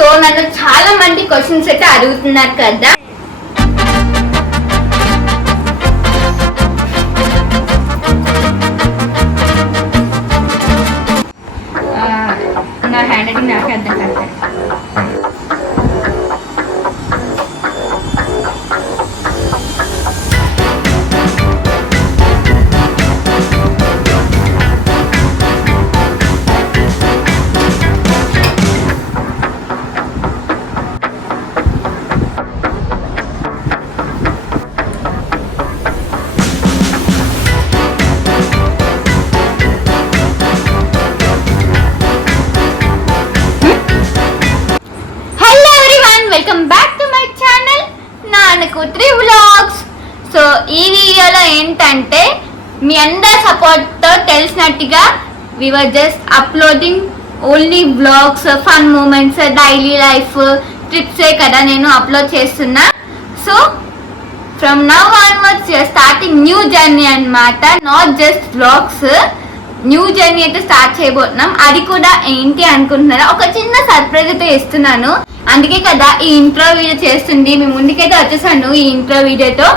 So నన్ను చాలా మంది క్వశ్చన్స్ అయితే అడుగుతున్నారు కదా. నా హ్యాండ్ రైటింగ్ నాకే అర్థం కాదు. Welcome back to my channel నాన్నకూతురి వ్లాగ్స్. సో ఈ వీడియోలో ఏంటంటే మీ అందరి సపోర్ట్తో తెలిసినట్టుగా we were just uploading only vlogs, fun moments, daily life, ట్రిప్సే కదా నేను అప్లోడ్ చేస్తున్నా. So from now onwards starting new journey అన్నమాట. Not just vlogs, new journey అయితే స్టార్ట్ చేయబోతున్నాం. అది కూడా ఏంటి అనుకుంటున్నారా, ఒక చిన్న సర్ప్రైజ్ అయితే ఇస్తున్నాను. అందుకే కదా ఈ ఇంట్రో వీడియో చేస్తుంది. మీ ముందుకైతే వచ్చేసాను ఈ ఇంట్రో వీడియోతో.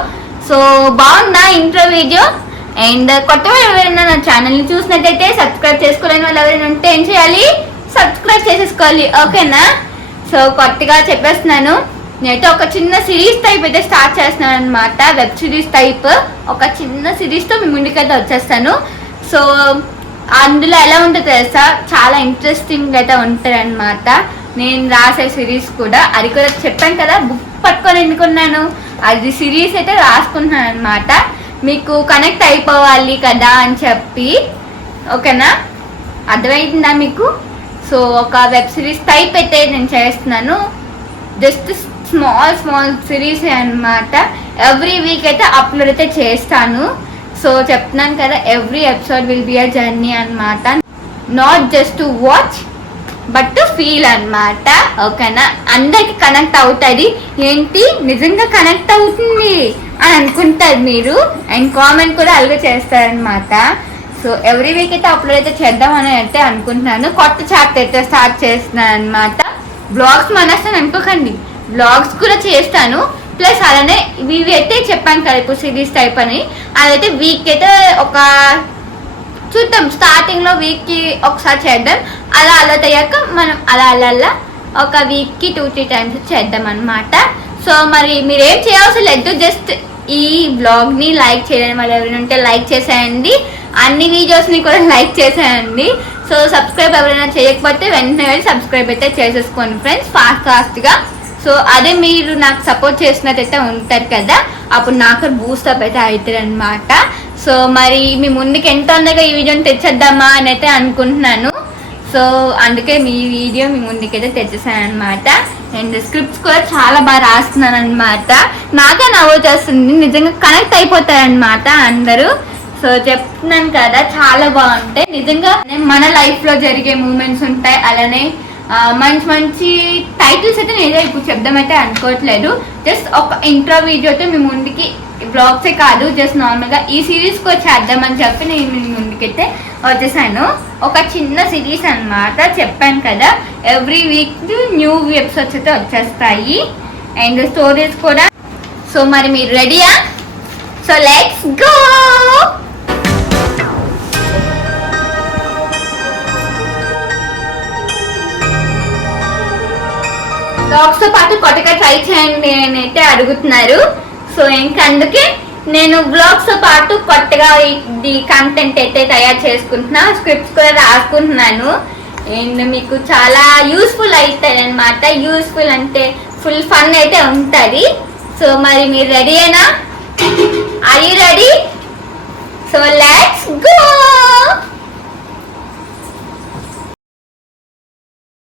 సో బాగుందా ఇంట్రో వీడియో? అండ్ కొత్త వాళ్ళు ఎవరైనా నా ఛానల్ని చూసినట్టయితే సబ్స్క్రైబ్ చేసుకోలేని వాళ్ళు ఎవరైనా ఉంటే ఏం చేయాలి, సబ్స్క్రైబ్ చేసేసుకోవాలి, ఓకేనా? సో కొత్తగా చెప్పేస్తున్నాను, నేనైతే ఒక చిన్న సిరీస్ టైప్ అయితే స్టార్ట్ చేస్తున్నాను అనమాట. వెబ్ సిరీస్ టైప్ ఒక చిన్న సిరీస్తో మీ ముందుకైతే వచ్చేస్తాను. సో అందులో ఎలా ఉంటుందో తెలుసా, చాలా ఇంట్రెస్టింగ్ అయితే ఉంటుంది అనమాట. నేను రాసే సిరీస్ కూడా, అది కూడా చెప్పాను కదా బుక్ పట్టుకొని ఎన్నుకున్నాను, అది సిరీస్ అయితే రాసుకుంటున్నాను అనమాట. మీకు కనెక్ట్ అయిపోవాలి కదా అని చెప్పి, ఓకేనా? అర్థమవుతుందా మీకు? సో ఒక వెబ్ సిరీస్ టైప్ అయితే నేను చేస్తున్నాను. జస్ట్ స్మాల్ సిరీస్ అనమాట. ఎవ్రీ వీక్ అయితే అప్లోడ్ అయితే చేస్తాను. సో చెప్తున్నాను కదా, every episode will be a journey అనమాట. Not just to watch but to feel అనమాట, ఓకేనా? అందరికి కనెక్ట్ అవుతుంది. ఏంటి నిజంగా కనెక్ట్ అవుతుంది అని అనుకుంటారు మీరు, అండ్ కామెంట్ కూడా అలాగే చేస్తారనమాట. సో ఎవ్రీ వీక్ అయితే అప్లోడ్ అయితే చేద్దామని అయితే అనుకుంటున్నాను. కొత్త చాప్టర్ అయితే స్టార్ట్ చేస్తున్నాను అనమాట. బ్లాగ్స్ మానేస్తాను అనుకోకండి, బ్లాగ్స్ కూడా చేస్తాను. ప్లస్ అలానే ఇవి అయితే చెప్పాను కదా ఇప్పుడు సిరీస్ టైప్ అని, అదైతే వీక్ అయితే ఒక చూద్దాం. స్టార్టింగ్లో వీక్కి ఒకసారి చేద్దాం, అలా అలర్ట్ అయ్యాక మనం అలా ఒక వీక్కి 2-3 టైమ్స్ చేద్దాం అనమాట. సో మరి మీరేం చేయవలసిన లేదు, జస్ట్ ఈ బ్లాగ్ని లైక్ చేయడం వల్ల ఎవరైనా ఉంటే లైక్ చేసేయండి, అన్ని వీడియోస్ని కూడా లైక్ చేసేయండి. సో సబ్స్క్రైబ్ ఎవరైనా చేయకపోతే వెంటనే వెళ్ళి సబ్స్క్రైబ్ అయితే చేసేసుకోండి ఫ్రెండ్స్, ఫాస్ట్గా. సో అదే మీరు నాకు సపోర్ట్ చేసినట్టయితే ఉంటారు కదా, అప్పుడు నాకు బూస్టప్ అయితే అవుతుంది అనమాట. సో మరి మీ ముందుకు ఎంత తొందరగా ఈ వీడియోని తెచ్చేద్దామా అని అయితే అనుకుంటున్నాను. సో అందుకే మీ వీడియో మీ ముందుకైతే తెచ్చేసాను అనమాట. అండ్ స్క్రిప్ట్స్ కూడా చాలా బాగా రాస్తున్నాను అనమాట. నాకే నవ్వు చేస్తుంది, నిజంగా కనెక్ట్ అయిపోతారనమాట అందరూ. సో చెప్తున్నాను కదా, చాలా బాగుంటాయి నిజంగా. మన లైఫ్లో జరిగే మూమెంట్స్ ఉంటాయి, అలానే మంచి టైటిల్స్ అయితే నేనే ఇప్పుడు చెప్దామైతే అనుకోవట్లేదు. జస్ట్ ఒక ఇంట్రో వీడియోతో మీ ముందుకి, బ్లాగ్సే కాదు జస్ట్ నార్మల్గా ఈ సిరీస్ కూడా చేద్దామని చెప్పి నేను మీ ముందుకైతే వచ్చేసాను. ఒక చిన్న సిరీస్ అనమాట, చెప్పాను కదా ఎవ్రీ వీక్ న్యూ ఎపిసోడ్స్ అయితే వచ్చేస్తాయి, అండ్ స్టోరీస్ కూడా. సో మరి మీరు రెడీయా? So let's go. బ్లాగ్స్తో పాటు కొత్తగా ట్రై చేయండి అని అయితే అడుగుతున్నారు. సో ఇంకా అందుకే నేను బ్లాగ్స్తో పాటు కొత్తగా ఇది కంటెంట్ అయితే తయారు చేసుకుంటున్నా, స్క్రిప్ట్స్ కూడా రాసుకుంటున్నాను. అండ్ మీకు చాలా యూస్ఫుల్ అవుతుంది అనమాట. యూస్ఫుల్ అంటే ఫుల్ ఫన్ అయితే ఉంటుంది. సో మరి మీరు రెడీయేనా? Are you ready? సో